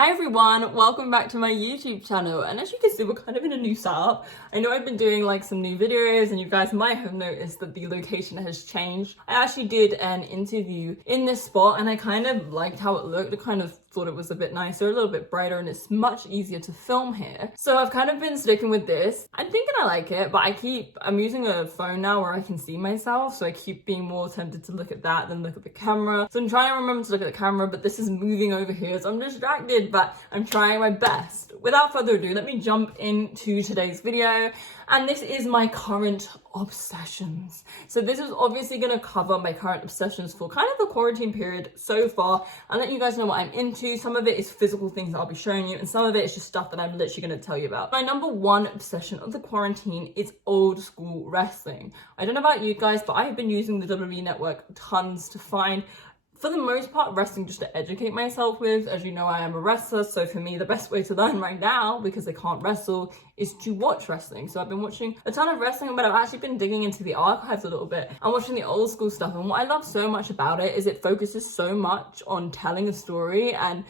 Hi everyone, welcome back to my YouTube channel, and as you can see we're kind of in a new setup. I know I've been doing like some new videos and you guys might have noticed that the location has changed. I actually did an interview in this spot and I kind of liked how it looked. I kind of thought it was a bit nicer, a little bit brighter, and it's much easier to film here. So I've kind of been sticking with this. I'm thinking I like it, but I'm using a phone now where I can see myself, so I keep being more tempted to look at that than look at the camera. So I'm trying to remember to look at the camera, but this is moving over here, so I'm distracted, but I'm trying my best. Without further ado, let me jump into today's video, and this is my current obsessions. So this is obviously going to cover my current obsessions for kind of the quarantine period so far, and let you guys know what I'm into. Some of it is physical things that I'll be showing you, and some of it is just stuff that I'm literally going to tell you about. My number one obsession of the quarantine is old school wrestling. I don't know about you guys, but I have been using the WWE Network tons to find, for the most part, wrestling just to educate myself with. As you know, I am a wrestler, so for me the best way to learn right now, because I can't wrestle, is to watch wrestling. So I've been watching a ton of wrestling, but I've actually been digging into the archives a little bit. I'm watching the old school stuff, and what I love so much about it is it focuses so much on telling a story, and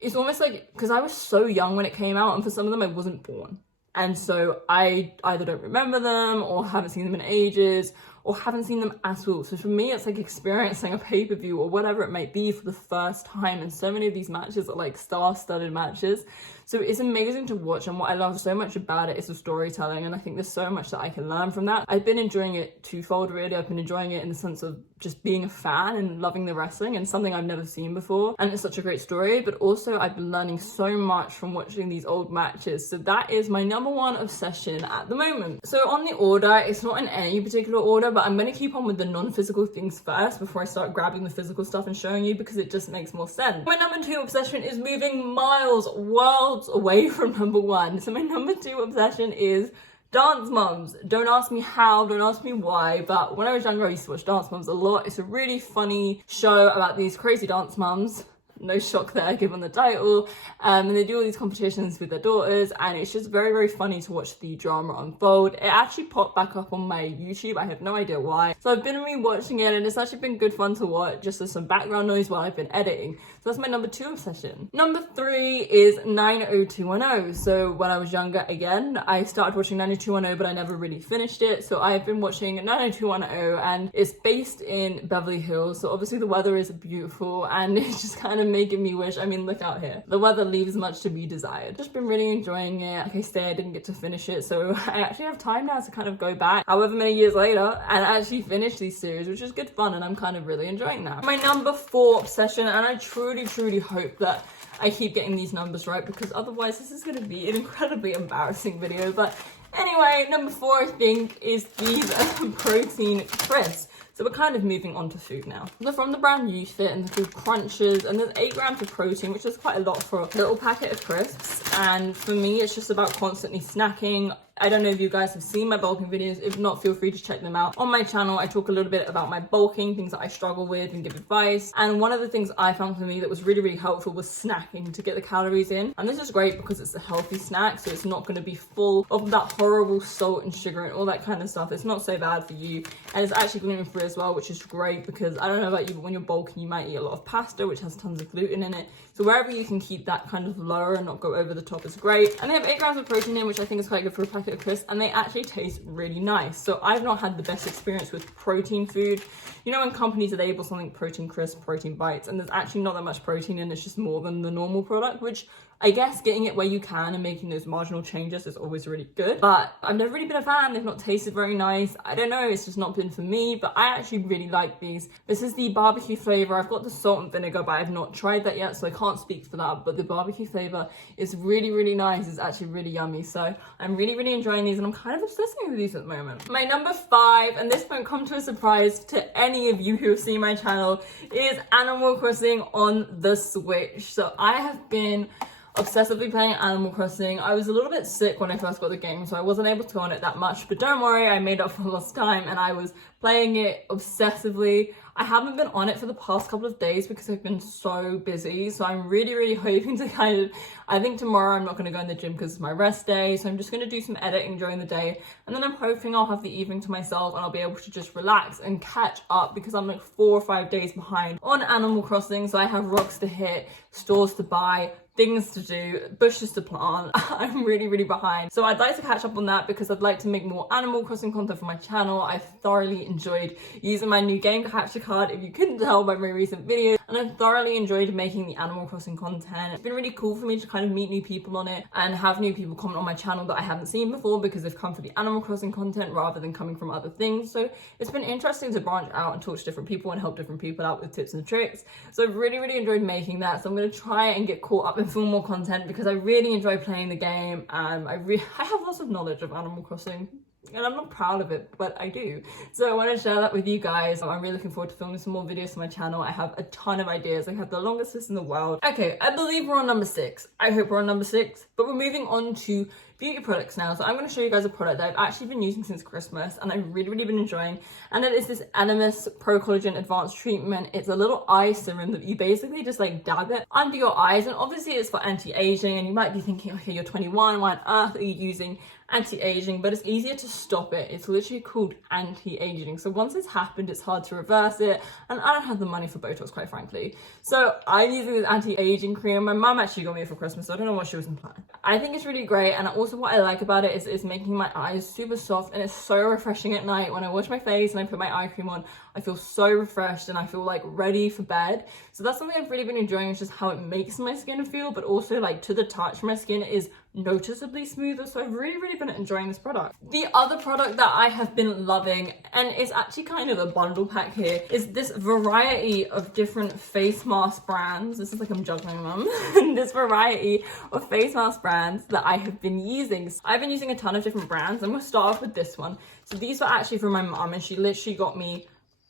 it's almost like, because I was so young when it came out, and for some of them I wasn't born. And so I either don't remember them or haven't seen them in ages or haven't seen them at all. So for me, it's like experiencing a pay-per-view or whatever it might be for the first time. And so many of these matches are like star-studded matches. So it's amazing to watch. And what I love so much about it is the storytelling. And I think there's so much that I can learn from that. I've been enjoying it twofold, really. I've been enjoying it in the sense of just being a fan and loving the wrestling, and something I've never seen before. And it's such a great story. But also I've been learning so much from watching these old matches. So that is my number one obsession at the moment. So on the order, it's not in any particular order, but I'm going to keep on with the non-physical things first before I start grabbing the physical stuff and showing you, because it just makes more sense. My number two obsession is moving miles, worlds away from number one. So my number two obsession is Dance Moms. Don't ask me how, don't ask me why, but when I was younger I used to watch Dance Moms a lot. It's a really funny show about these crazy dance mums. No shock there given the title, and they do all these competitions with their daughters, and it's just very, very funny to watch the drama unfold. It actually popped back up on my YouTube, I have no idea why, so I've been rewatching it, and it's actually been good fun to watch just as some background noise while I've been editing. So that's my number two obsession. Number three is 90210. So when I was younger, again, I started watching 90210, but I never really finished it. So I've been watching 90210, and it's based in Beverly Hills, so obviously the weather is beautiful, and it's just kind of making me wish, I mean, look out here, the weather leaves much to be desired. Just been really enjoying it. Like I say, I didn't get to finish it, so I actually have time now to kind of go back however many years later and actually finish these series, which is good fun, and I'm kind of really enjoying that. My number four obsession, and I truly hope that I keep getting these numbers right, because otherwise this is going to be an incredibly embarrassing video. But anyway, number four, I think, is these protein crisps. So we're kind of moving on to food now. They're from the brand YouFit, and they're called Crunches, and there's 8 grams of protein, which is quite a lot for a little packet of crisps. And for me, it's just about constantly snacking. I don't know if you guys have seen my bulking videos. If not, feel free to check them out on my channel. I talk a little bit about my bulking, things that I struggle with, and give advice. And one of the things I found for me that was really helpful was snacking to get the calories in. And this is great because it's a healthy snack, so it's not going to be full of that horrible salt and sugar and all that kind of stuff. It's not so bad for you, and it's actually gluten-free as well, which is great, because I don't know about you, but when you're bulking you might eat a lot of pasta, which has tons of gluten in it. So wherever you can keep that kind of lower and not go over the top is great. And they have 8 grams of protein in, which I think is quite good for a packet of crisps, and they actually taste really nice. So I've not had the best experience with protein food. You know, when companies label something protein crisp, protein bites, and there's actually not that much protein in, it's just more than the normal product, which I guess getting it where you can and making those marginal changes is always really good. But I've never really been a fan. They've not tasted very nice. I don't know, it's just not been for me, but I actually really like these. This is the barbecue flavor. I've got the salt and vinegar, but I've not tried that yet, so I can't speak for that. But the barbecue flavor is really nice. It's actually really yummy. So I'm really enjoying these, and I'm kind of obsessing with these at the moment. My number 5, and this won't come to a surprise to any of you who have seen my channel, is Animal Crossing on the Switch. So I have been obsessively playing Animal Crossing. I was a little bit sick when I first got the game, so I wasn't able to go on it that much, but don't worry, I made up for lost time, and I was playing it obsessively. I haven't been on it for the past couple of days because I've been so busy, so I'm really hoping to kind of, I think tomorrow I'm not going to go in the gym because it's my rest day, so I'm just going to do some editing during the day, and then I'm hoping I'll have the evening to myself and I'll be able to just relax and catch up, because I'm like 4 or 5 days behind on Animal Crossing. So I have rocks to hit, stores to buy, things to do, bushes to plant. I'm really behind. So I'd like to catch up on that because I'd like to make more Animal Crossing content for my channel. I've thoroughly enjoyed using my new game capture card, if you couldn't tell by my recent videos, and I've thoroughly enjoyed making the Animal Crossing content. It's been really cool for me to kind of meet new people on it and have new people comment on my channel that I haven't seen before because they've come for the Animal Crossing content rather than coming from other things. So it's been interesting to branch out and talk to different people and help different people out with tips and tricks. So I've really enjoyed making that. So I'm going to try and get caught up and film more content because I really enjoy playing the game, and I have lots of knowledge of Animal Crossing. And I'm not proud of it, but I do. So I want to share that with you guys. I'm really looking forward to filming some more videos for my channel. I have a ton of ideas. I have the longest list in the world. Okay, I believe we're on number 6. I hope we're on number 6. But we're moving on to beauty products now. So I'm going to show you guys a product that I've actually been using since Christmas and I've really been enjoying. And it is this Animus Pro Collagen Advanced Treatment. It's a little eye serum that you basically just like dab it under your eyes. And obviously it's for anti-aging. And you might be thinking, okay, you're 21. Why on earth are you using anti-aging? But it's easier to stop it. It's literally called anti-aging. So once it's happened, it's hard to reverse it. And I don't have the money for Botox, quite frankly. So I'm using this anti-aging cream. My mum actually got me it for Christmas, so I don't know what she was implying. I think it's really great. And also what I like about it is it's making my eyes super soft, and it's so refreshing at night. When I wash my face and I put my eye cream on, I feel so refreshed and I feel like ready for bed. So that's something I've really been enjoying, is just how it makes my skin feel, but also like to the touch, my skin is noticeably smoother. So I've really been enjoying this product. The other product that I have been loving, and it's actually kind of a bundle pack here, is this variety of different face mask brands. This is like I'm juggling them. This variety of face mask brands that I have been using. I've been using a ton of different brands. I'm gonna start off with this one. So these were actually from my mum, and she literally got me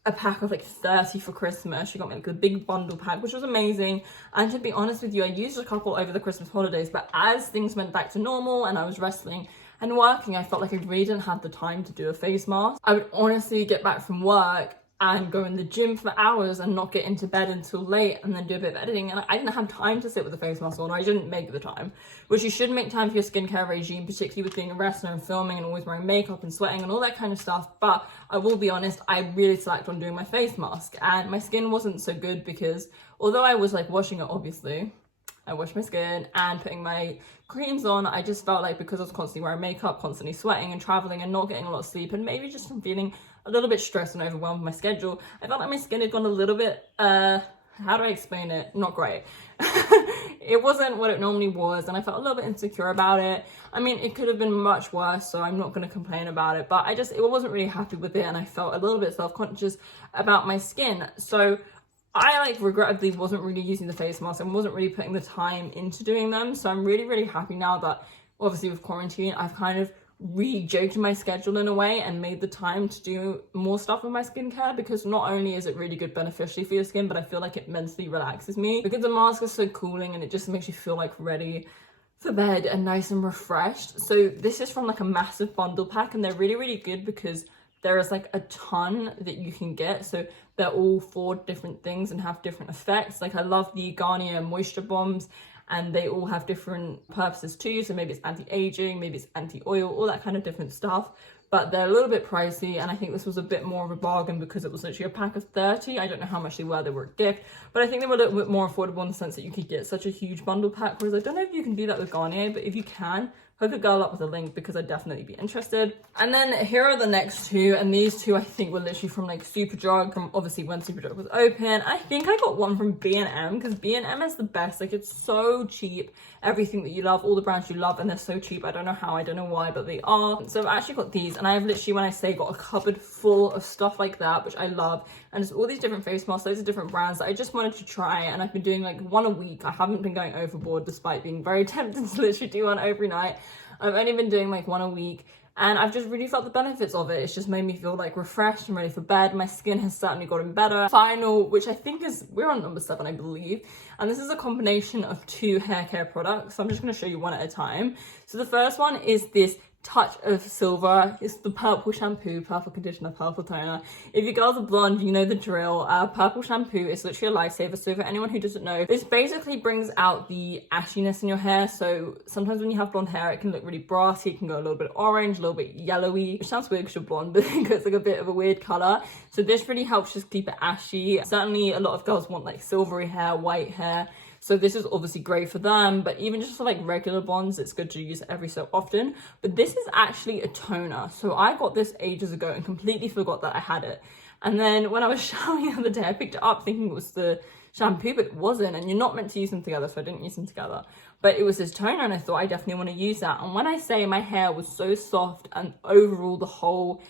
a pack of like 30 for Christmas. She got me like a big bundle pack, which was amazing. And to be honest with you, I used a couple over the Christmas holidays, but as things went back to normal and I was wrestling and working, I felt like I really didn't have the time to do a face mask. I would honestly get back from work and go in the gym for hours and not get into bed until late and then do a bit of editing, and I didn't have time to sit with the face mask on, or I didn't make the time, which you should make time for your skincare regime, particularly with being a wrestler and filming and always wearing makeup and sweating and all that kind of stuff. But I will be honest, I really slacked on doing my face mask, and my skin wasn't so good because although I was like washing it, obviously I washed my skin and putting my creams on, I just felt like because I was constantly wearing makeup, constantly sweating and traveling and not getting a lot of sleep, and maybe just from feeling a little bit stressed and overwhelmed with my schedule, I felt like my skin had gone a little bit, how do I explain it? Not great. It wasn't what it normally was, and I felt a little bit insecure about it. I mean, it could have been much worse, so I'm not going to complain about it, but I wasn't really happy with it, and I felt a little bit self-conscious about my skin. So I like regrettably wasn't really using the face mask and wasn't really putting the time into doing them. So I'm really happy now that obviously with quarantine, I've kind of rejigged my schedule in a way and made the time to do more stuff with my skincare, because not only is it really good beneficially for your skin, but I feel like it mentally relaxes me because the mask is so cooling and it just makes you feel like ready for bed and nice and refreshed. So this is from like a massive bundle pack, and they're really good because there is like a ton that you can get. So they're all 4 different things and have different effects. Like I love the Garnier Moisture Bombs, and they all have different purposes too. So maybe it's anti-aging, maybe it's anti-oil, all that kind of different stuff. But they're a little bit pricey, and I think this was a bit more of a bargain because it was literally a pack of 30. I don't know how much they were a gift, but I think they were a little bit more affordable in the sense that you could get such a huge bundle pack, whereas I don't know if you can do that with Garnier, but if you can, hook a girl up with a link because I'd definitely be interested. And then here are the next 2, and these 2 I think were literally from like Superdrug, from obviously when Superdrug was open. I think I got one from B&M because B&M is the best. Like it's so cheap, everything that you love, all the brands you love, and they're so cheap. I don't know how, I don't know why, but they are. So I've actually got these, and I've literally, when I say, got a cupboard full of stuff like that, which I love. And it's all these different face masks, loads of different brands that I just wanted to try, and I've been doing like 1 a week. I haven't been going overboard despite being very tempted to literally do one every night. I've only been doing like 1 a week, and I've just really felt the benefits of it. It's just made me feel like refreshed and ready for bed. My skin has certainly gotten better. Final, which I think is, we're on number 7, I believe. And this is a combination of 2 hair care products. So I'm just going to show you one at a time. So the first one is this Touch of Silver. It's the purple shampoo, purple conditioner, purple toner. If you girls are blonde, you know the drill. Purple shampoo is literally a lifesaver. So for anyone who doesn't know, this basically brings out the ashiness in your hair. So sometimes when you have blonde hair, it can look really brassy. It can go a little bit orange, a little bit yellowy, which sounds weird because you're blonde, but it's like a bit of a weird color. So this really helps just keep it ashy. Certainly a lot of girls want like silvery hair, white hair. So this is obviously great for them, but even just for like regular bonds, it's good to use every so often. But this is actually a toner. So I got this ages ago and completely forgot that I had it. And then when I was showering the other day, I picked it up thinking it was the shampoo, but it wasn't. And you're not meant to use them together, so I didn't use them together. But it was this toner and I thought I definitely want to use that. And when I say my hair was so soft and overall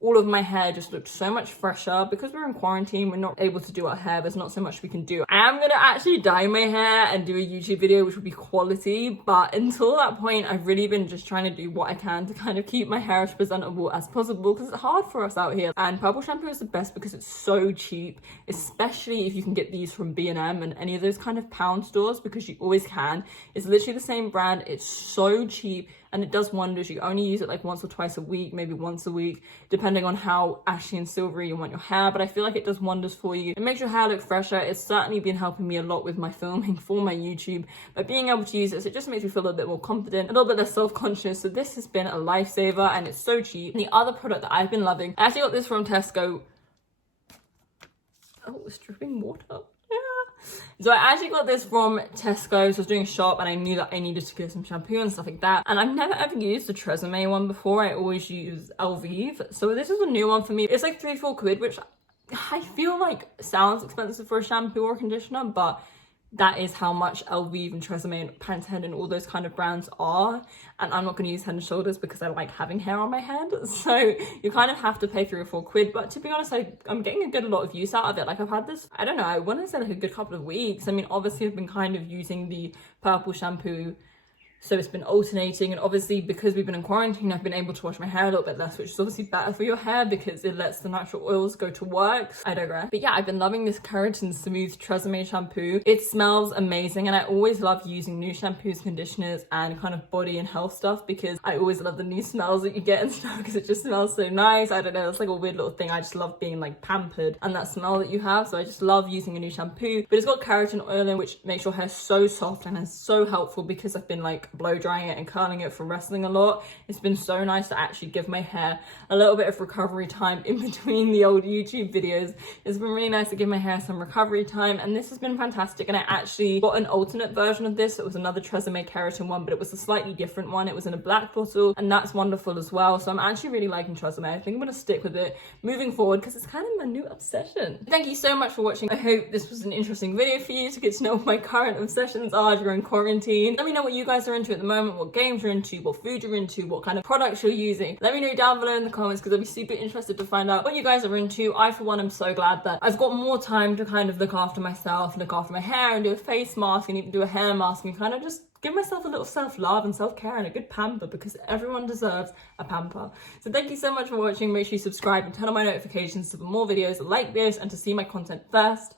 all of my hair just looked so much fresher. Because we're in quarantine, we're not able to do our hair, there's not so much we can do. I am gonna actually dye my hair and do a YouTube video which will be quality, but until that point I've really been just trying to do what I can to kind of keep my hair as presentable as possible, because it's hard for us out here. And purple shampoo is the best because it's so cheap, especially if you can get these from B&M and any of those kind of pound stores, because you always can. It's literally the same brand, it's so cheap, and it does wonders. You only use it like once or twice a week, maybe once a week, depending on how ashy and silvery you want your hair. But I feel like it does wonders for you. It makes your hair look fresher. It's certainly been helping me a lot with my filming for my YouTube. But being able to use it, so it just makes me feel a little bit more confident, a little bit less self-conscious. So this has been a lifesaver and it's so cheap. And the other product that I've been loving, I actually got this from Tesco. Oh, it's dripping water. So I actually got this from Tesco. So I was doing a shop and I knew that I needed to get some shampoo and stuff like that. And I've never ever used the Tresemme one before. I always use Elvive. So this is a new one for me. It's like 3-4 quid, which I feel like sounds expensive for a shampoo or conditioner, but that is how much Elvive and Tresemme and Pantene and all those kind of brands are. And I'm not going to use Head & Shoulders because I like having hair on my head. So you kind of have to pay 3 or 4 quid. But to be honest, I'm getting a lot of use out of it. Like I've had this, I don't know, I want to say like a good couple of weeks. I mean, obviously I've been kind of using the purple shampoo, so it's been alternating, and obviously because we've been in quarantine, I've been able to wash my hair a little bit less, which is obviously better for your hair because it lets the natural oils go to work. I digress. But yeah, I've been loving this Keratin Smooth Tresemme shampoo. It smells amazing, and I always love using new shampoos, conditioners, and kind of body and health stuff, because I always love the new smells that you get and stuff because it just smells so nice. I don't know, it's like a weird little thing. I just love being like pampered and that smell that you have, so I just love using a new shampoo. But it's got keratin oil in, which makes your hair so soft and is so helpful because I've been like blow drying it and curling it from wrestling a lot. It's been so nice to actually give my hair a little bit of recovery time in between the old YouTube videos. It's been really nice to give my hair some recovery time, and this has been fantastic. And I actually got an alternate version of this. It was another Tresemme keratin one, but it was a slightly different one. It was in a black bottle, and that's wonderful as well. So I'm actually really liking Tresemme. I think I'm going to stick with it moving forward because it's kind of my new obsession. Thank you so much for watching. I hope this was an interesting video for you to get to know what my current obsessions are during quarantine. Let me know what you guys are into at the moment, what games you're into, what food you're into, what kind of products you're using. Let me know down below in the comments because I'll be super interested to find out what you guys are into. I, for one, am so glad that I've got more time to kind of look after myself, look after my hair, and do a face mask and even do a hair mask, and kind of just give myself a little self-love and self-care and a good pamper, because everyone deserves a pamper. So thank you so much for watching. Make sure you subscribe and turn on my notifications for more videos like this and to see my content first.